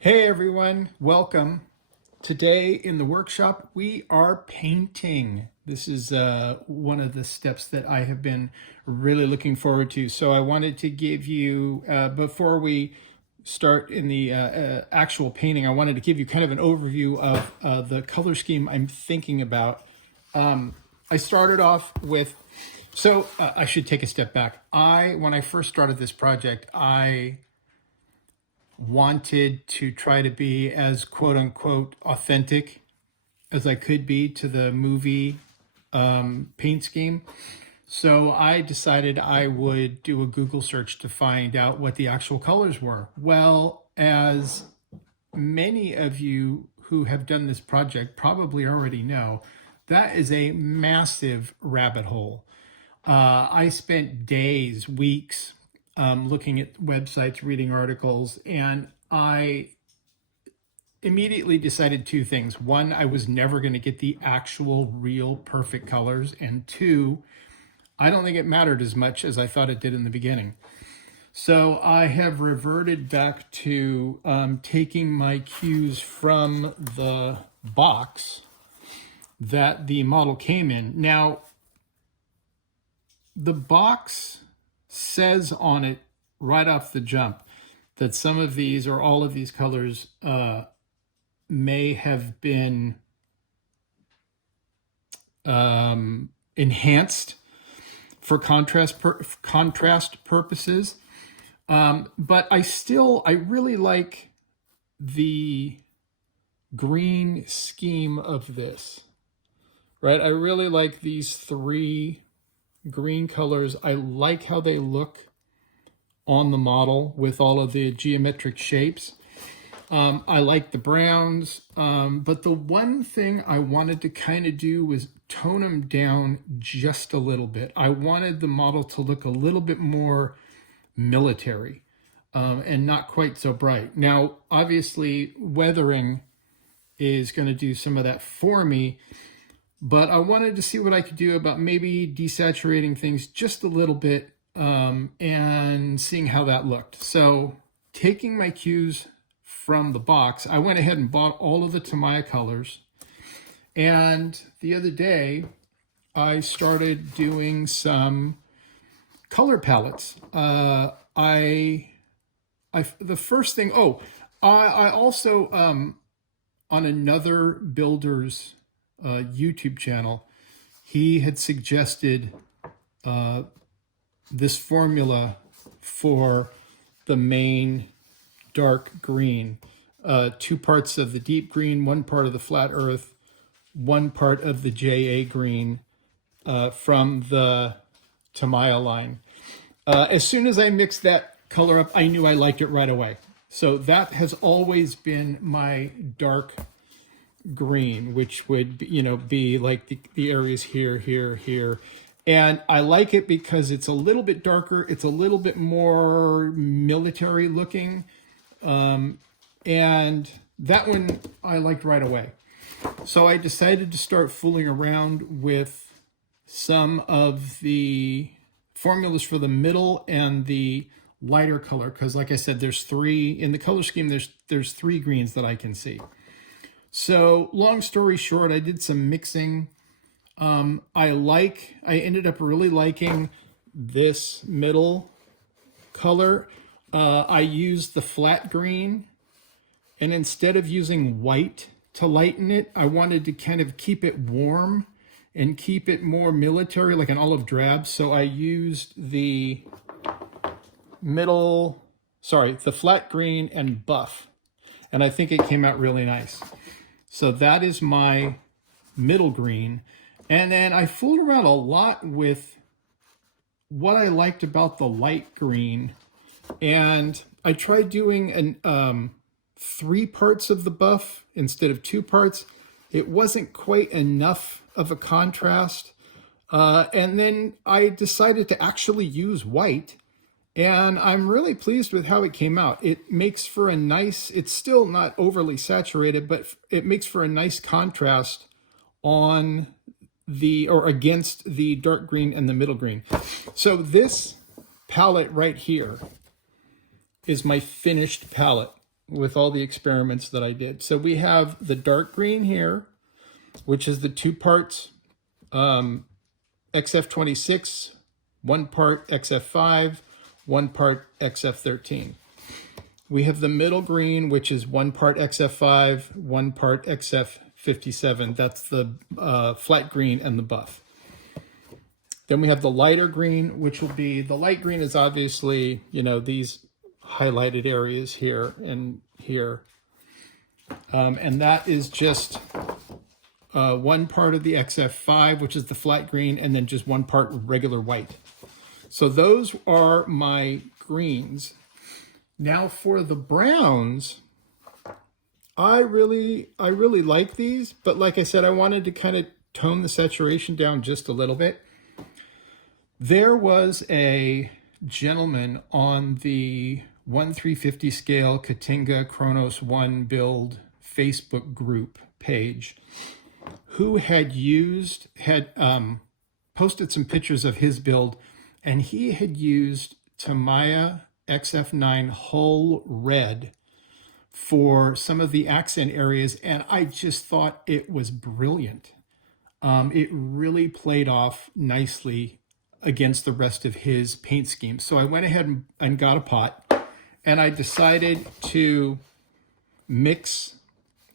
Hey everyone, welcome. Today in the workshop we are painting. This is one of the steps that I have been really looking forward to. So I wanted to give you, before we start in the actual painting, I wanted to give you kind of an overview of the color scheme I'm thinking about. I started off with, I should take a step back. When I first started this project, I wanted to try to be as quote unquote authentic as I could be to the movie paint scheme. So I decided I would do a Google search to find out what the actual colors were. Well, as many of you who have done this project probably already know, that is a massive rabbit hole. I spent days, weeks looking at websites, reading articles, and I immediately decided two things. One, I was never going to get the actual real perfect colors. And two, I don't think it mattered as much as I thought it did in the beginning. So I have reverted back to taking my cues from the box that the model came in. Now, the box says on it right off the jump that some of these or all of these colors may have been enhanced for contrast purposes. But I really like the green scheme of this, right? I really like these three green colors. I like how they look on the model with all of the geometric shapes. I like the browns, but the one thing I wanted to kind of do was tone them down just a little bit. I wanted the model to look a little bit more military and not quite so bright. Now, obviously, weathering is going to do some of that for me, but I wanted to see what I could do about maybe desaturating things just a little bit and seeing how that looked. So taking my cues from the box, I went ahead and bought all of the Tamiya colors. And the other day, I started doing some color palettes. The first thing, I also, on another builder's YouTube channel, he had suggested this formula for the main dark green, 2 parts of the deep green, 1 part of the flat earth, 1 part of the JA green from the Tamiya line. As soon as I mixed that color up, I knew I liked it right away. So that has always been my dark green, which would be like the areas here, here, here. And I like it because it's a little bit darker. It's a little bit more military looking. And that one I liked right away. So I decided to start fooling around with some of the formulas for the middle and the lighter color. Because like I said, there's 3 in the color scheme. There's 3 greens that I can see. So long story short, I did some mixing. I ended up really liking this middle color. I used the flat green, and instead of using white to lighten it, I wanted to kind of keep it warm and keep it more military, like an olive drab. So I used the flat green and buff, and I think it came out really nice. So that is my middle green. And then I fooled around a lot with what I liked about the light green. And I tried doing 3 parts of the buff instead of 2 parts. It wasn't quite enough of a contrast. And then I decided to actually use white. And I'm really pleased with how it came out. It makes for a nice, it's still not overly saturated, but it makes for a nice contrast on against the dark green and the middle green. So this palette right here is my finished palette. with all the experiments that I did. So we have the dark green here, which is the 2 parts XF26, 1 part XF5, 1 part XF13. We have the middle green, which is 1 part XF5, 1 part XF57. That's the flat green and the buff. Then we have the lighter green, which will be, the light green is obviously, you know, these highlighted areas here and here. And that is just 1 part of the XF5, which is the flat green, and then just 1 part regular white. So those are my greens. Now for the browns, I really like these, but like I said, I wanted to kind of tone the saturation down just a little bit. There was a gentleman on the 1/350 scale Katinga Chronos 1 build Facebook group page who had posted some pictures of his build, and he had used Tamiya XF9 Hull Red for some of the accent areas, and I just thought it was brilliant. It really played off nicely against the rest of his paint scheme. So I went ahead and got a pot, and I decided to mix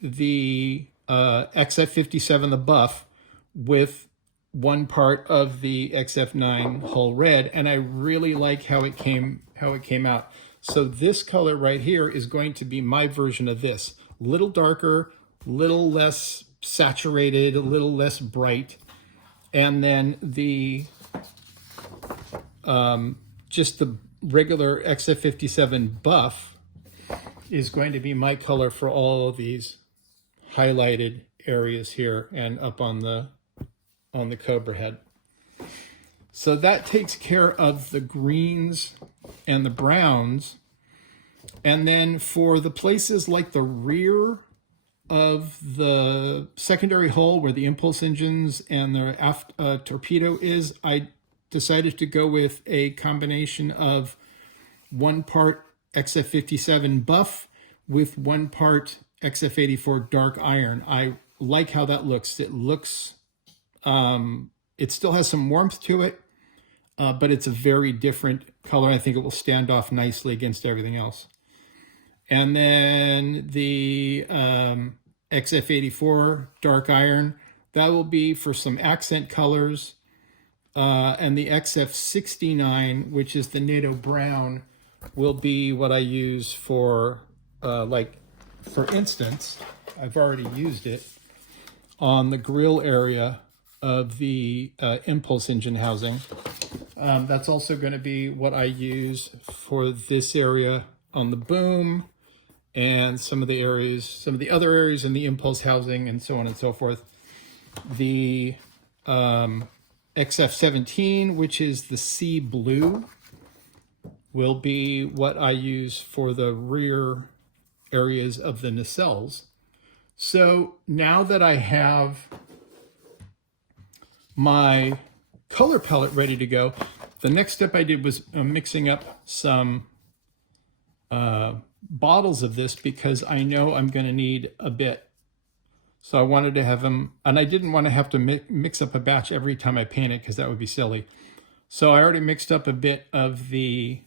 the XF57, the buff, with 1 part of the XF9 Hull Red, and I really like how it came out. So this color right here is going to be my version of this. A little darker, a little less saturated, a little less bright. And then the just the regular XF57 buff is going to be my color for all of these highlighted areas here and up on the Cobra head. So that takes care of the greens and the browns. And then for the places like the rear of the secondary hull where the impulse engines and the aft torpedo is, I decided to go with a combination of 1 part XF57 buff with 1 part XF84 dark iron. I like how that looks. It looks, it still has some warmth to it, but it's a very different color. I think it will stand off nicely against everything else. And then the XF84 dark iron, that will be for some accent colors. And the XF69, which is the NATO brown, will be what I use for, like, for instance, I've already used it on the grill area of the impulse engine housing. That's also going to be what I use for this area on the boom and some of the other areas in the impulse housing and so on and so forth. The XF17, which is the sea blue, will be what I use for the rear areas of the nacelles. So now that I have my color palette ready to go, the next step I did was mixing up some bottles of this because I know I'm going to need a bit. So I wanted to have them, and I didn't want to have to mix up a batch every time I paint it because that would be silly. So I already mixed up a bit of the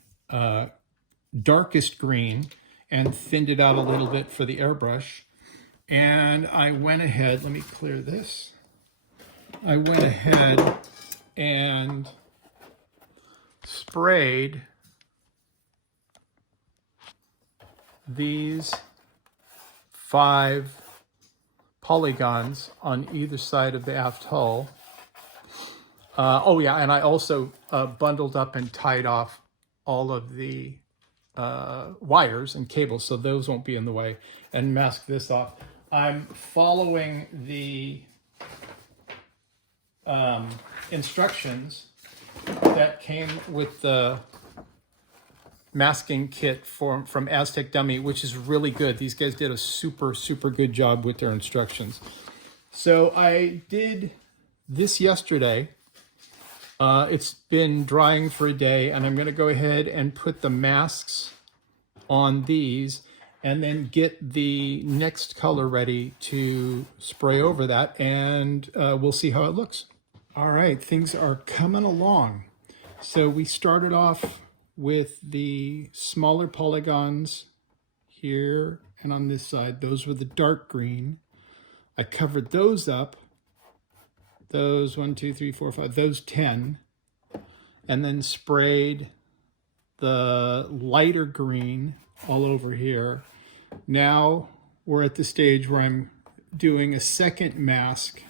darkest green and thinned it out a little bit for the airbrush. And I went ahead, let me clear this. I went ahead and sprayed these 5 polygons on either side of the aft hull. Oh yeah, and I also bundled up and tied off all of the wires and cables so those won't be in the way, and mask this off. I'm following the instructions that came with the masking kit from Aztek Dummy, which is really good. These guys did a super good job with their instructions. So I did this yesterday. It's been drying for a day, and I'm going to go ahead and put the masks on these, and then get the next color ready to spray over that, and we'll see how it looks. All right, things are coming along. So we started off with the smaller polygons here and on this side. Those were the dark green. I covered those up. Those 1, 2, 3, 4, 5, those 10. And then sprayed the lighter green all over here. Now we're at the stage where I'm doing a second mask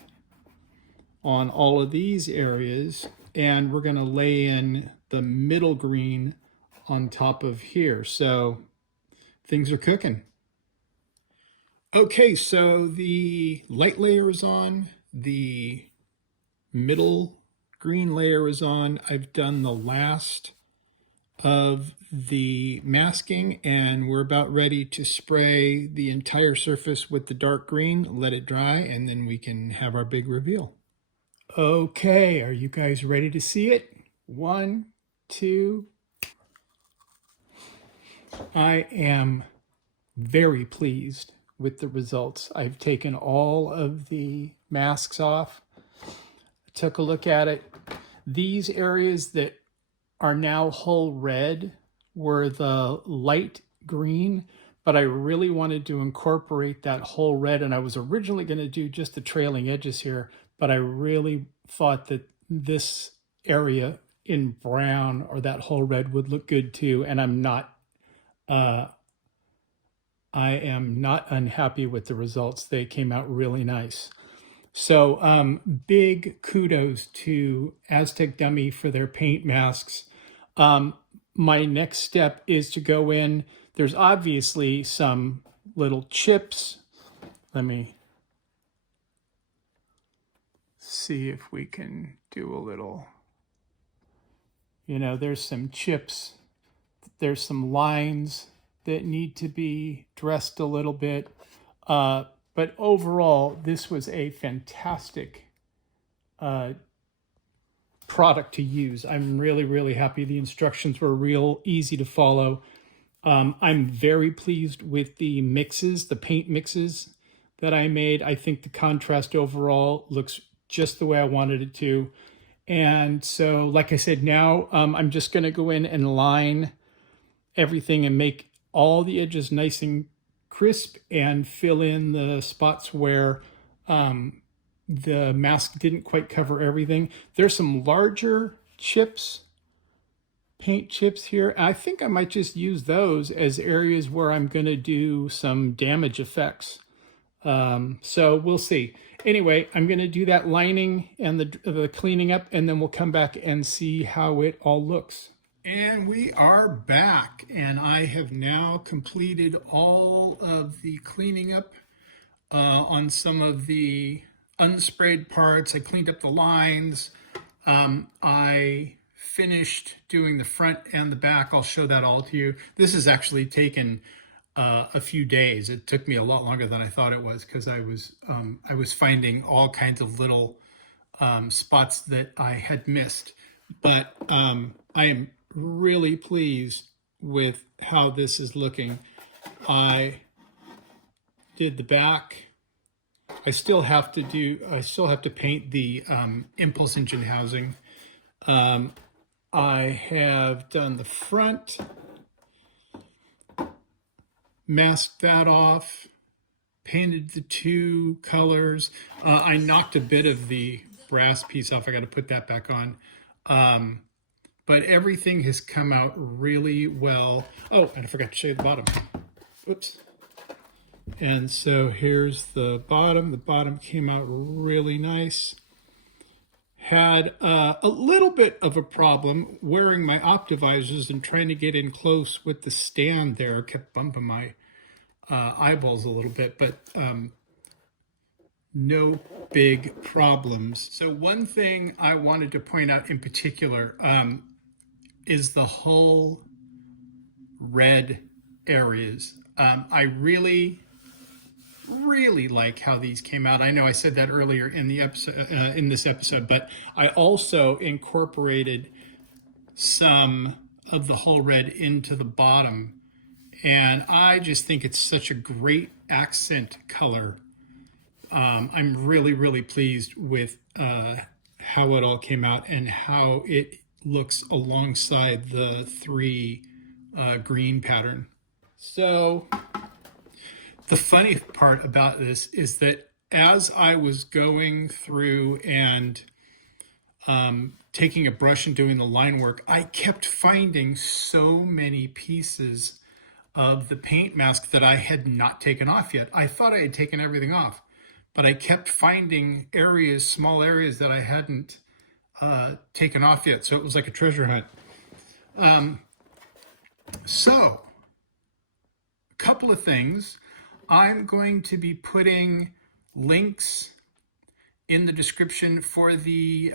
on all of these areas, and we're going to lay in the middle green on top of here. So things are cooking. Okay, so the light layer is on, the middle green layer is on. I've done the last of the masking, and we're about ready to spray the entire surface with the dark green, let it dry, and then we can have our big reveal. Okay, are you guys ready to see it? 1, 2. I am very pleased with the results. I've taken all of the masks off, took a look at it. These areas that are now whole red were the light green, but I really wanted to incorporate that whole red, and I was originally going to do just the trailing edges here, but I really thought that this area in brown or that whole red would look good too, and I am not unhappy with the results. They came out really nice. So big kudos to Aztek Dummy for their paint masks. My next step is to go in. There's obviously some little chips. Let me see if we can do a little, there's some chips. There's some lines that need to be dressed a little bit. But overall, this was a fantastic product to use. I'm really, really happy. The instructions were real easy to follow. I'm very pleased with the mixes, the paint mixes that I made. I think the contrast overall looks just the way I wanted it to. And so, like I said, now I'm just going to go in and line everything and make all the edges nice and crisp and fill in the spots where the mask didn't quite cover everything. There's some larger chips, paint chips here. I think I might just use those as areas where I'm going to do some damage effects. So we'll see. Anyway, I'm going to do that lining and the cleaning up, and then we'll come back and see how it all looks. And we are back, and I have now completed all of the cleaning up on some of the unsprayed parts. I cleaned up the lines. I finished doing the front and the back. I'll show that all to you. This has actually taken a few days. It took me a lot longer than I thought it was, because I was finding all kinds of little spots that I had missed. But I am really pleased with how this is looking. I did the back. I still have to paint the impulse engine housing. I have done the front, masked that off, painted the two colors. I knocked a bit of the brass piece off. I got to put that back on. But everything has come out really well. Oh, and I forgot to show you the bottom. Oops. And so here's the bottom. The bottom came out really nice. Had a little bit of a problem wearing my optivisors and trying to get in close with the stand there. Kept bumping my eyeballs a little bit, but no big problems. So one thing I wanted to point out in particular is the whole red areas. I really like how these came out. I know I said that earlier in the episode, in this episode, but I also incorporated some of the whole red into the bottom, And I just think it's such a great accent color. I'm really, really pleased with how it all came out and how it looks alongside the 3 green pattern. So the funny part about this is that as I was going through and taking a brush and doing the line work, I kept finding so many pieces of the paint mask that I had not taken off yet. I thought I had taken everything off, but I kept finding areas, small areas that I hadn't taken off yet. So it was like a treasure hunt. So a couple of things. I'm going to be putting links in the description for the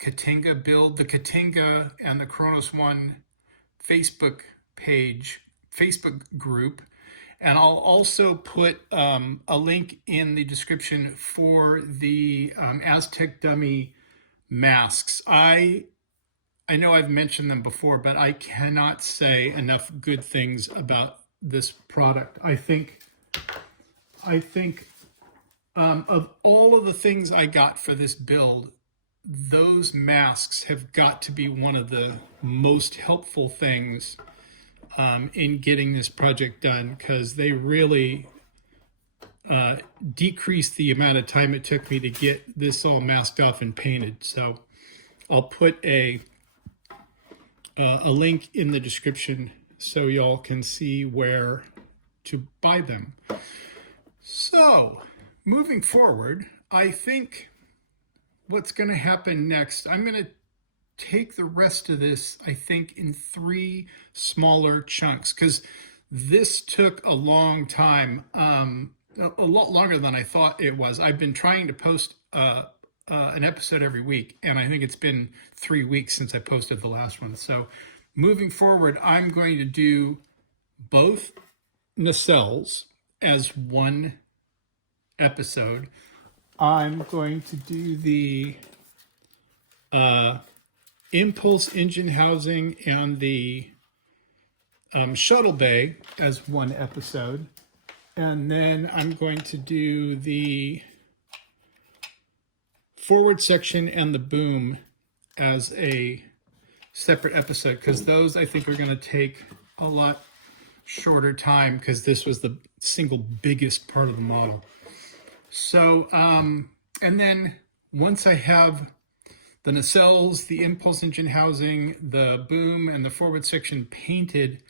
Katinga build, the Katinga and the Kronos One Facebook page, Facebook group. And I'll also put a link in the description for the Aztek Dummy masks. I know I've mentioned them before, but I cannot say enough good things about this product. I think of all of the things I got for this build, those masks have got to be one of the most helpful things in getting this project done, because they really decreased the amount of time it took me to get this all masked off and painted. So I'll put a link in the description so y'all can see where to buy them. So moving forward, I think what's going to happen next, I'm going to take the rest of this, I think, in 3 smaller chunks, because this took a long time, a lot longer than I thought it was. I've been trying to post an episode every week, and I think it's been 3 weeks since I posted the last one. So moving forward, I'm going to do both nacelles as one episode. I'm going to do the impulse engine housing and the shuttle bay as one episode. And then I'm going to do the forward section and the boom as a separate episode, because those I think are going to take a lot shorter time, because this was the single biggest part of the model. So, and then once I have the nacelles, the impulse engine housing, the boom, and the forward section painted,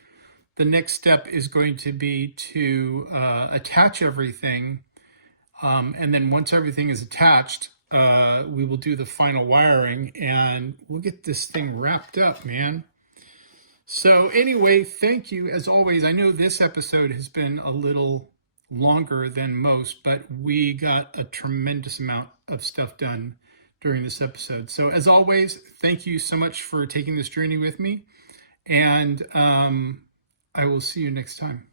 the next step is going to be to attach everything. And then once everything is attached, we will do the final wiring, and we'll get this thing wrapped up, man. So anyway, thank you as always. I know this episode has been a little longer than most, but we got a tremendous amount of stuff done during this episode. So as always, thank you so much for taking this journey with me, and I will see you next time.